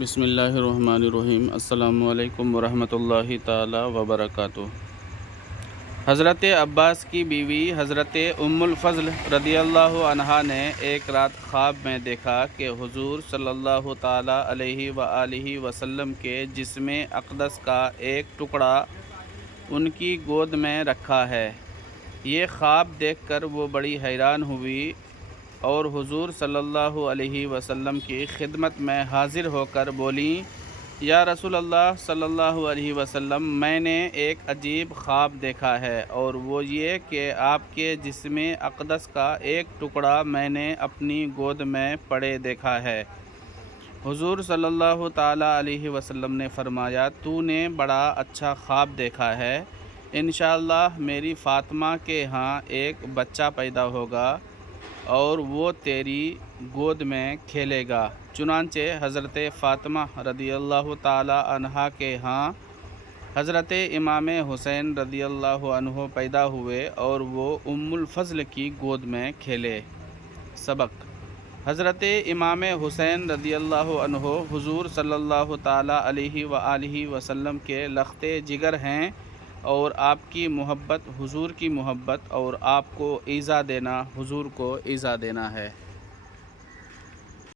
بسم اللہ الرحمن الرحیم۔ السلام علیکم ورحمۃ اللہ تعالی وبرکاتہ۔ حضرت عباس کی بیوی حضرت ام الفضل رضی اللہ عنہا نے ایک رات خواب میں دیکھا کہ حضور صلی اللہ تعالی علیہ وآلہ وسلم کے جسم اقدس کا ایک ٹکڑا ان کی گود میں رکھا ہے۔ یہ خواب دیکھ کر وہ بڑی حیران ہوئی اور حضور صلی اللہ علیہ وسلم کی خدمت میں حاضر ہو کر بولیں، یا رسول اللہ صلی اللہ علیہ وسلم، میں نے ایک عجیب خواب دیکھا ہے، اور وہ یہ کہ آپ کے جسم اقدس کا ایک ٹکڑا میں نے اپنی گود میں پڑے دیکھا ہے۔ حضور صلی اللہ تعالیٰ علیہ وسلم نے فرمایا، تو نے بڑا اچھا خواب دیکھا ہے، انشاءاللہ میری فاطمہ کے ہاں ایک بچہ پیدا ہوگا اور وہ تیری گود میں کھیلے گا۔ چنانچہ حضرت فاطمہ رضی اللہ تعالی عنہا کے ہاں حضرت امام حسین رضی اللہ عنہ پیدا ہوئے اور وہ ام الفضل کی گود میں کھیلے۔ سبق: حضرت امام حسین رضی اللہ عنہ حضور صلی اللہ تعالی علیہ وآلہ وسلم کے لخت جگر ہیں، اور آپ کی محبت حضور کی محبت، اور آپ کو ایذا دینا حضور کو ایذا دینا ہے۔